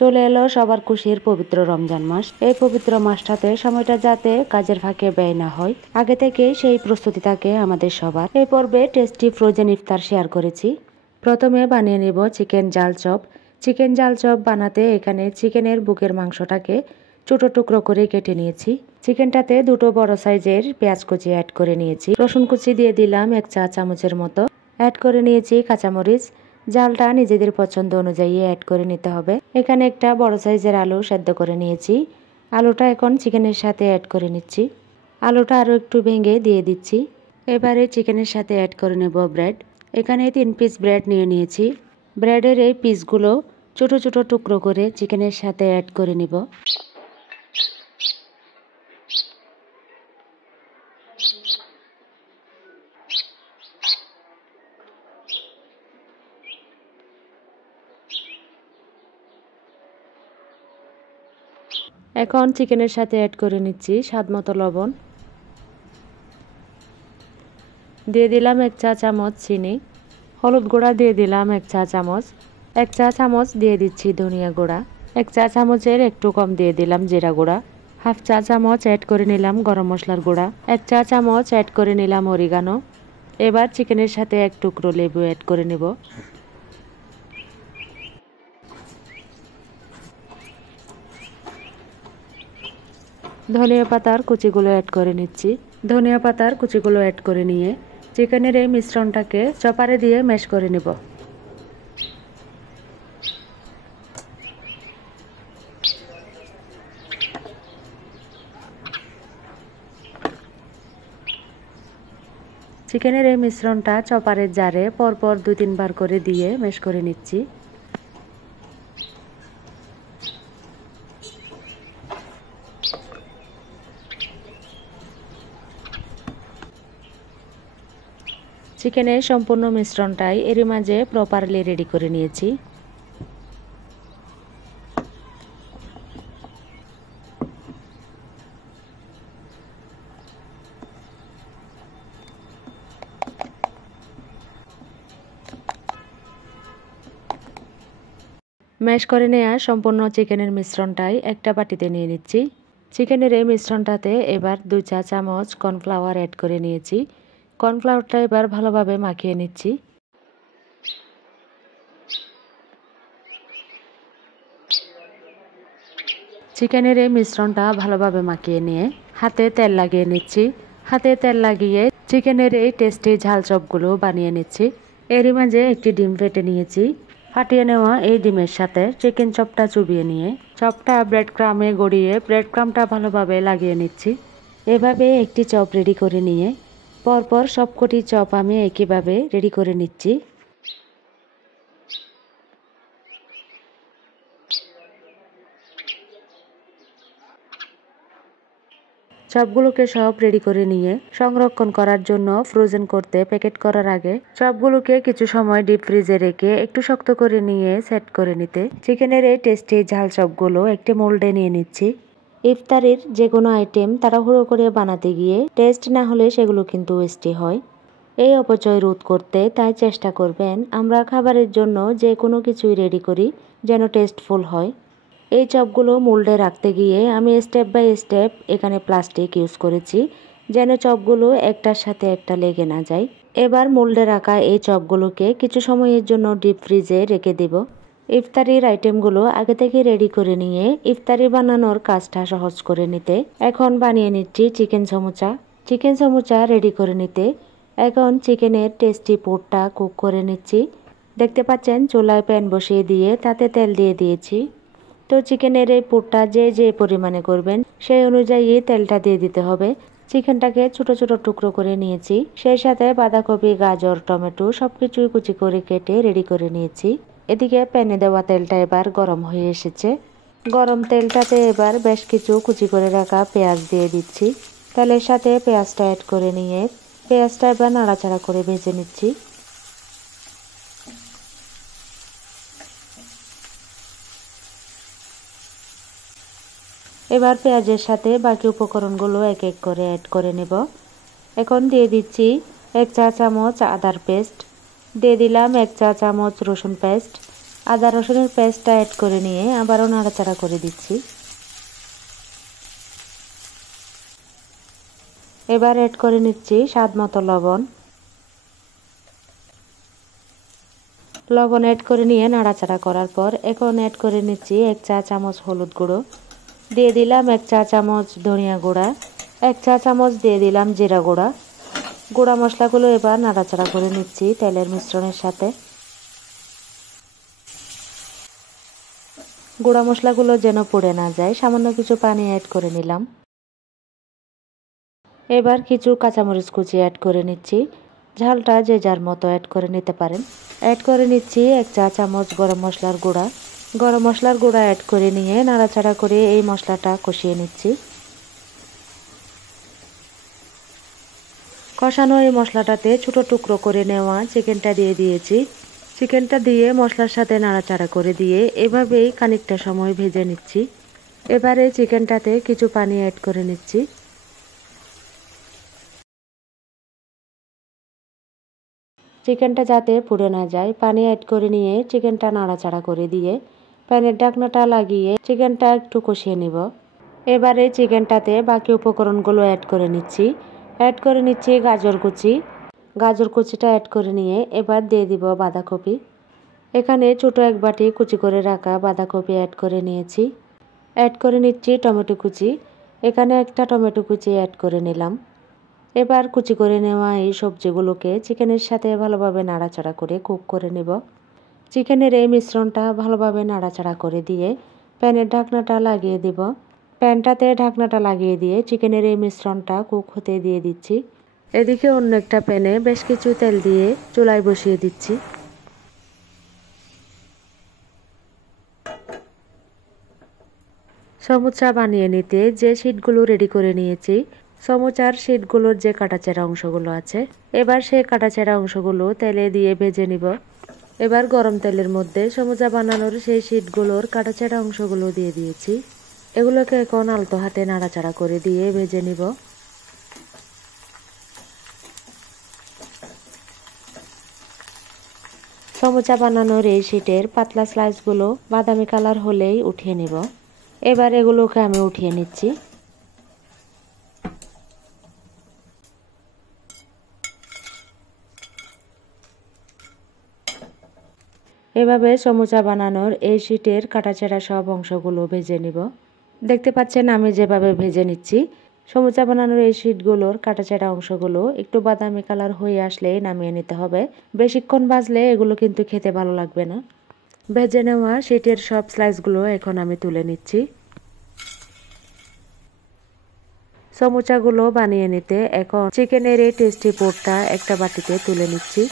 চলে এলো সবার খুশির পবিত্র রমজান মাস। এই পবিত্র মাসটাতে সময়টা যাতে কাজের ফাঁকে ব্যয় না হয়, আগে থেকে সেই প্রস্তুতি থাকে আমাদের সবার। এই পর্বে টেস্টি ফ্রোজেন ইফতার শেয়ার করেছি। প্রথমে বানিয়ে নেব চিকেন জাল চপ। চিকেন জাল চপ বানাতে এখানে চিকেনের বুকের মাংসটাকে ছোট টুকরো করে কেটে নিয়েছি। চিকেনটাতে দুটো বড় সাইজের পেঁয়াজ কুচি অ্যাড করে নিয়েছি। রসুন কুচি দিয়ে দিলাম 1 চা চামচের মতো। অ্যাড করে নিয়েছি কাঁচামরিচ। জালটা নিজেদের পছন্দ অনুযায়ী অ্যাড করে নিতে হবে। এখানে একটা বড় সাইজের আলু সেদ্ধ করে নিয়েছি। আলুটা এখন চিকেনের সাথে অ্যাড করে নিচ্ছি। আলুটা আরও একটু ভেঙে দিয়ে দিচ্ছি। এবারে চিকেনের সাথে অ্যাড করে নেব ব্রেড। এখানে 3 পিস ব্রেড নিয়ে নিয়েছি। ব্রেডের এই পিসগুলো ছোট ছোট টুকরো করে চিকেনের সাথে অ্যাড করে নিব। এখন চিকেনের সাথে অ্যাড করে নিচ্ছি স্বাদমতো লবণ। দিয়ে দিলাম 1 চা চামচ চিনি। হলুদ গুঁড়া দিয়ে দিলাম 1 চা চামচ। 1 চা চামচ দিয়ে দিচ্ছি ধনিয়া গুঁড়া। 1 চা চামচের একটু কম দিয়ে দিলাম জিরা গুঁড়া। হাফ চা চামচ অ্যাড করে নিলাম গরম মশলার গুঁড়া। 1 চা চামচ অ্যাড করে নিলাম অরিগানো। এবার চিকেনের সাথে 1 টুকরো লেবু অ্যাড করে নেব। ধনিয়া পাতার কুচিগুলো অ্যাড করে নিচ্ছি। ধনিয়া পাতার কুচিগুলো অ্যাড করে নিয়ে চিকেনের এই মিশ্রণটাকে চপারে দিয়ে ম্যাশ করে নেব। চিকেনের এই মিশ্রণটা চপারের জারে পরপর 2-3 বার করে দিয়ে ম্যাশ করে নিচ্ছি। চিকেনের সম্পূর্ণ মিশ্রণটাই এরই মাঝে প্রপারলি রেডি করে নিয়েছি। ম্যাশ করে নেওয়া সম্পূর্ণ চিকেনের মিশ্রণটাই একটা বাটিতে নিয়ে নিচ্ছি। চিকেনের এই মিশ্রণটাতে এবার 2 চা চামচ কর্নফ্লাওয়ার অ্যাড করে নিয়েছি। কর্নফ্লাওয়ারটা এবার ভালোভাবে মাখিয়ে নিচ্ছি। চিকেনের এই মিশ্রণটা ভালোভাবে মাখিয়ে নিয়ে হাতে তেল লাগিয়ে নিচ্ছি। হাতে তেল লাগিয়ে চিকেনের এই টেস্টি ঝাল চপগুলো বানিয়ে নিচ্ছি। এরই মাঝে একটি ডিম ফেটে নিয়েছি। ফাটিয়ে নেওয়া এই ডিমের সাথে চিকেন চপটা চুবিয়ে নিয়ে চপটা ব্রেড ক্রামে গড়িয়ে ব্রেড ক্রামটা ভালোভাবে লাগিয়ে নিচ্ছি। এভাবে একটি চপ রেডি করে নিয়ে পরপর সবকটি চপ আমি একইভাবে রেডি করে নিচ্ছি। চপগুলোকে সব রেডি করে নিয়ে সংরক্ষণ করার জন্য ফ্রোজেন করতে প্যাকেট করার আগে চপগুলোকে কিছু সময় ডিপ ফ্রিজে রেখে একটু শক্ত করে নিয়ে সেট করে নিতে চিকেনের এই টেস্টি ঝাল চপগুলো একটি মোল্ডে নিয়ে নিচ্ছি। ইফতারির যে কোনো আইটেম তাড়াহুড়ো করে বানাতে গিয়ে টেস্ট না হলে সেগুলো কিন্তু ওয়েস্টই হয়। এই অপচয় রোধ করতে তাই চেষ্টা করবেন আমরা খাবারের জন্য যে কোনো কিছুই রেডি করি যেন টেস্টফুল হয়। এই চপগুলো মোল্ডে রাখতে গিয়ে আমি স্টেপ বাই স্টেপ এখানে প্লাস্টিক ইউজ করেছি যেন চপগুলো একটার সাথে একটা লেগে না যায়। এবার মোল্ডে রাখা এই চপগুলোকে কিছু সময়ের জন্য ডিপ ফ্রিজে রেখে দেব। ইফতারির আইটেমগুলো আগে থেকে রেডি করে নিয়ে ইফতারি বানানোর কাজটা সহজ করে নিতে এখন বানিয়ে নিচ্ছি chicken samosa. Chicken samosa ready করে নিতে এখন চিকেনের টেস্টি পুরটা কুক করে নিচ্ছি। দেখতে পাচ্ছেন চুলায় প্যান বসিয়ে দিয়ে তাতে তেল দিয়ে দিয়েছি। তো চিকেনের এই পুরটা যে যে পরিমাণে করবেন সেই অনুযায়ী তেলটা দিয়ে দিতে হবে। চিকেনটাকে ছোট ছোট টুকরো করে নিয়েছি। সেই সাথে বাঁধাকপি, গাজর, টমেটো সবকিছুই কুচি করে কেটে রেডি করে নিয়েছি। এদিকে প্যানে দেওয়া তেলটা এবার গরম হয়ে এসেছে। গরম তেলটাতে এবার বেশ কিছু কুচি করে রাখা পেঁয়াজ দিয়ে দিচ্ছি। তেলের সাথে পেঁয়াজটা অ্যাড করে নিয়ে পেঁয়াজটা এবার নাড়াচাড়া করে ভেজে নিচ্ছি। এবার পেঁয়াজের সাথে বাকি উপকরণগুলো এক এক করে অ্যাড করে নেব। এখন দিয়ে দিচ্ছি 1 চা চামচ আদার পেস্ট, দিয়ে দিলাম 1 চা চামচ রসুন পেস্ট আদা রসুনের পেস্টটা অ্যাড করে নিয়ে আবারও নাড়াচাড়া করে দিচ্ছি। এবার অ্যাড করে নিচ্ছি স্বাদ মতো লবণ। লবণ অ্যাড করে নিয়ে নাড়াচাড়া করার পর এখন অ্যাড করে নিচ্ছি 1 চা চামচ হলুদ গুঁড়ো, দিয়ে দিলাম 1 চা চামচ ধনিয়া গুঁড়া, 1 চা চামচ দিয়ে দিলাম জিরা গুঁড়া। গুঁড়া মশলাগুলো এবার নাড়াচাড়া করে নিচ্ছি তেলের মিশ্রণের সাথে। গুঁড়া মশলাগুলো যেন পুড়ে না যায় সামান্য কিছু পানি অ্যাড করে নিলাম। এবার কিছু কাঁচামরিচ কুচি অ্যাড করে নিচ্ছি, ঝালটা যে যার মতো অ্যাড করে নিতে পারেন। অ্যাড করে নিচ্ছি 1 চা চামচ গরম মশলার গুঁড়া। গরম মশলার গুঁড়া অ্যাড করে নিয়ে নাড়াচাড়া করে এই মশলাটা কষিয়ে নিচ্ছি। কষানো এই মশলাটাতে ছোট টুকরো করে নেওয়া চিকেনটা দিয়ে দিয়েছি। চিকেনটা দিয়ে মশলার সাথে নাড়াচাড়া করে দিয়ে এভাবেই খানিকটা সময় ভেজে নিচ্ছি। এবারে চিকেনটাতে কিছু পানি অ্যাড করে নিচ্ছি। চিকেনটা যাতে পুড়ে না যায় পানি অ্যাড করে নিয়ে চিকেনটা নাড়াচাড়া করে দিয়ে প্যানের ঢাকনাটা লাগিয়ে চিকেনটা একটু কষিয়ে নিব। এবারে চিকেনটাতে বাকি উপকরণগুলো অ্যাড করে নিচ্ছি। অ্যাড করে নিচ্ছি গাজর কুচি। গাজর কুচিটা অ্যাড করে নিয়ে এবার দিয়ে দিব বাঁধাকপি। এখানে ছোট এক বাটি কুচি করে রাখা বাঁধাকপি অ্যাড করে নিয়েছি। অ্যাড করে নিচ্ছি টমেটো কুচি। এখানে একটা টমেটো কুচি অ্যাড করে নিলাম। এবার কুচি করে নেওয়া এই সবজিগুলোকে চিকেনের সাথে ভালোভাবে নাড়াচাড়া করে কুক করে নেব। চিকেনের এই মিশ্রণটা ভালোভাবে নাড়াচাড়া করে দিয়ে প্যানের ঢাকনাটা লাগিয়ে দেব। প্যানটাতে ঢাকনাটা লাগিয়ে দিয়ে চিকেনের এই মিশ্রণটা কুক হতে দিয়ে দিচ্ছি। এদিকে অন্য একটা প্যানে বেশ কিছু তেল দিয়ে চুলায় বসিয়ে দিচ্ছি। সমুচা বানিয়ে নিতে যে শিটগুলো রেডি করে নিয়েছি, সমুচার শিটগুলোর যে কাটাচেরা অংশগুলো আছে, এবার সেই কাটাচেরা অংশগুলো তেলে দিয়ে ভেজে নিব। এবার গরম তেলের মধ্যে সমুচা বানানোর সেই শিটগুলোর কাটাচেরা অংশগুলো দিয়ে দিয়েছি। এগুলোকে এখন আলতো হাতে নাড়াচাড়া করে দিয়ে ভেজে নিব। সমুচা বানানোর এই শিটের পাতলা স্লাইসগুলো বাদামি কালার হলেই উঠিয়ে নিব। এবার এগুলোকে আমি উঠিয়ে নিচ্ছি। এভাবে সমুচা বানানোর এই শিটের কাটাছেঁড়া সব অংশগুলো ভেজে নিব। দেখতে পাচ্ছেন আমি যেভাবে ভেজে নিচ্ছি। সমুচা বানানোর এই শিটগুলোর কাটাছেঁড়া অংশগুলো একটু বাদামি কালার হয়ে আসলেই নামিয়ে নিতে হবে। বেশিক্ষণ ভাজলে এগুলো কিন্তু খেতে ভালো লাগবে না। ভেজে নেওয়া শিটের সব স্লাইসগুলো এখন আমি তুলে নিচ্ছি। সমুচাগুলো বানিয়ে নিতে এখন চিকেনের এই টেস্টি পোরটা একটা বাটিতে তুলে নিচ্ছি।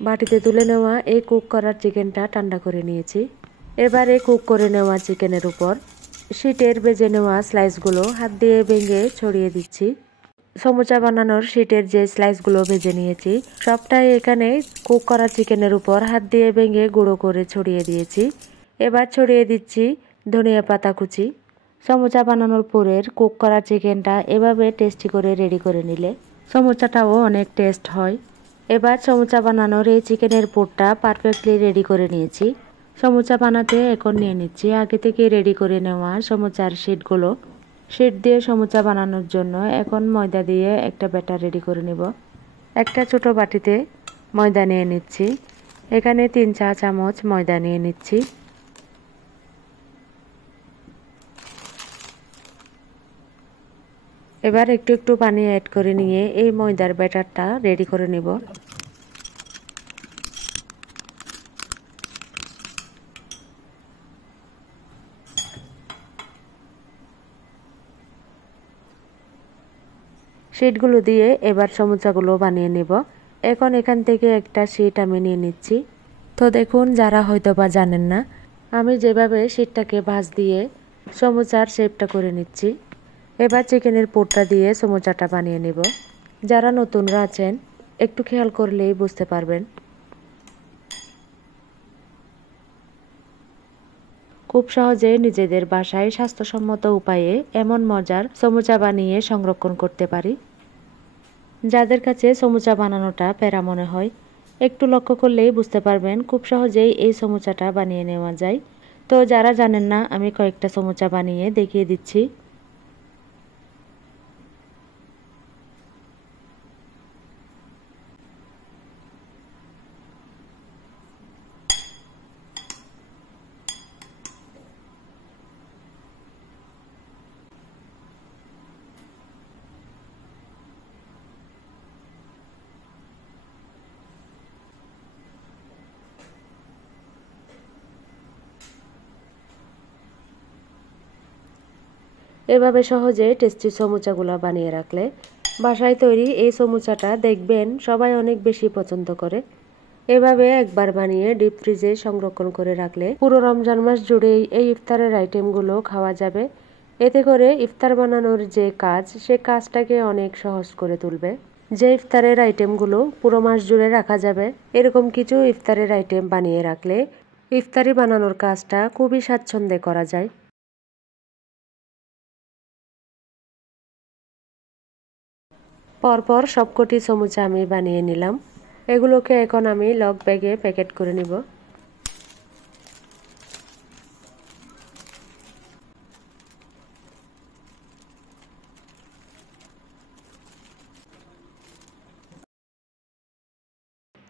বাটিতে তুলে নেওয়া এই কুক করার চিকেনটা ঠান্ডা করে নিয়েছি। এবারে কুক করে নেওয়া চিকেনের উপর শিটের ভেজে নেওয়া স্লাইসগুলো হাত দিয়ে ভেঙে ছড়িয়ে দিচ্ছি। সমুচা বানানোর শিটের যে স্লাইসগুলো ভেজে নিয়েছি সবটাই এখানে কুক করা চিকেনের উপর হাত দিয়ে ভেঙে গুঁড়ো করে ছড়িয়ে দিয়েছি। এবার ছড়িয়ে দিচ্ছি ধনিয়া পাতা কুচি। সমুচা বানানোর পরের কুক করা চিকেনটা এভাবে টেস্টি করে রেডি করে নিলে সমুচাটাও অনেক টেস্ট হয়। এবার সমুচা বানানোর এই চিকেনের পুরটা পারফেক্টলি রেডি করে নিয়েছি। সমুচা বানাতে এখন নিয়ে নিচ্ছি আগে থেকে রেডি করে নেওয়া সমুচার শিটগুলো। শিট দিয়ে সমুচা বানানোর জন্য এখন ময়দা দিয়ে একটা ব্যাটার রেডি করে নেব। একটা ছোট বাটিতে ময়দা নিয়ে নিচ্ছি। এখানে 3 চা চামচ ময়দা নিয়ে নিচ্ছি। এবার একটু একটু পানি অ্যাড করে নিয়ে এই ময়দার ব্যাটারটা রেডি করে নেব। শিটগুলো দিয়ে এবার সমুচাগুলো বানিয়ে নেব। এখন এখান থেকে একটা শিট আমি নিয়ে নিচ্ছি। তো দেখুন যারা হয়তো বা জানেন না, আমি যেভাবে শিটটাকে ভাঁজ দিয়ে সমুচার শেপটা করে নিচ্ছি। এবার চিকেনের পুরটা দিয়ে সমুচাটা বানিয়ে নেব। যারা নতুনরা আছেন একটু খেয়াল করলেই বুঝতে পারবেন। খুব সহজে নিজেদের বাসায় স্বাস্থ্যসম্মত উপায়ে এমন মজার সমুচা বানিয়ে সংরক্ষণ করতে পারি। যাদের কাছে সমুচা বানানোটা প্যারা মনে হয়, একটু লক্ষ্য করলেই বুঝতে পারবেন খুব সহজেই এই সমুচাটা বানিয়ে নেওয়া যায়। তো যারা জানেন না, আমি কয়েকটা সমুচা বানিয়ে দেখিয়ে দিচ্ছি। এভাবে সহজে টেস্টি সমুচাগুলো বানিয়ে রাখলে বাসায় তৈরি এই সমুচাটা দেখবেন সবাই অনেক বেশি পছন্দ করে। এভাবে একবার বানিয়ে ডিপ ফ্রিজে সংরক্ষণ করে রাখলে পুরো রমজান মাস জুড়েই এই ইফতারের আইটেমগুলো খাওয়া যাবে। এতে করে ইফতার বানানোর যে কাজ, সে কাজটাকে অনেক সহজ করে তুলবে। যে ইফতারের আইটেমগুলো পুরো মাস জুড়ে রাখা যাবে, এরকম কিছু ইফতারের আইটেম বানিয়ে রাখলে ইফতারি বানানোর কাজটা খুবই স্বাচ্ছন্দ্যে করা যায়। পরপর সবকটি সমুচা আমি বানিয়ে নিলাম। এগুলোকে এখন আমি লক ব্যাগে প্যাকেট করে নিব।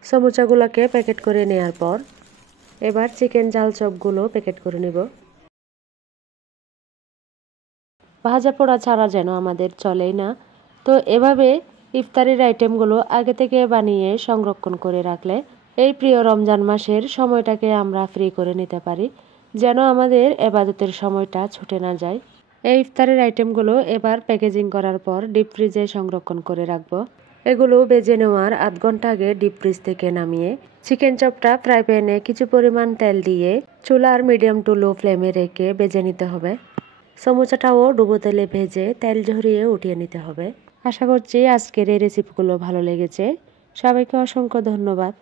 সমুচাগুলোকে প্যাকেট করে নেওয়ার পর এবার চিকেন ঝাল চপগুলো প্যাকেট করে নিব। ভাজা পোড়া ছাড়া যেন আমাদের চলেই না। তো এভাবে ইফতারির আইটেমগুলো আগে থেকে বানিয়ে সংরক্ষণ করে রাখলে এই প্রিয় রমজান মাসের সময়টাকে আমরা ফ্রি করে নিতে পারি, যেন আমাদের ইবাদতের সময়টা ছুটে না যায়। এই ইফতারের আইটেমগুলো এবার প্যাকেজিং করার পর ডিপ ফ্রিজে সংরক্ষণ করে রাখবো। এগুলো ভেজে নেওয়ার আধ ঘন্টা আগে ডিপ ফ্রিজ থেকে নামিয়ে চিকেন চপটা ফ্রাই প্যানে কিছু পরিমাণ তেল দিয়ে চুলার মিডিয়াম টু লো ফ্লেমে রেখে ভেজে নিতে হবে। সমুচাটাও ডুবো তেলে ভেজে তেল ঝরিয়ে উঠিয়ে নিতে হবে। আশা করছি আজকের এই রেসিপিগুলো ভালো লেগেছে। সবাইকে অসংখ্য ধন্যবাদ।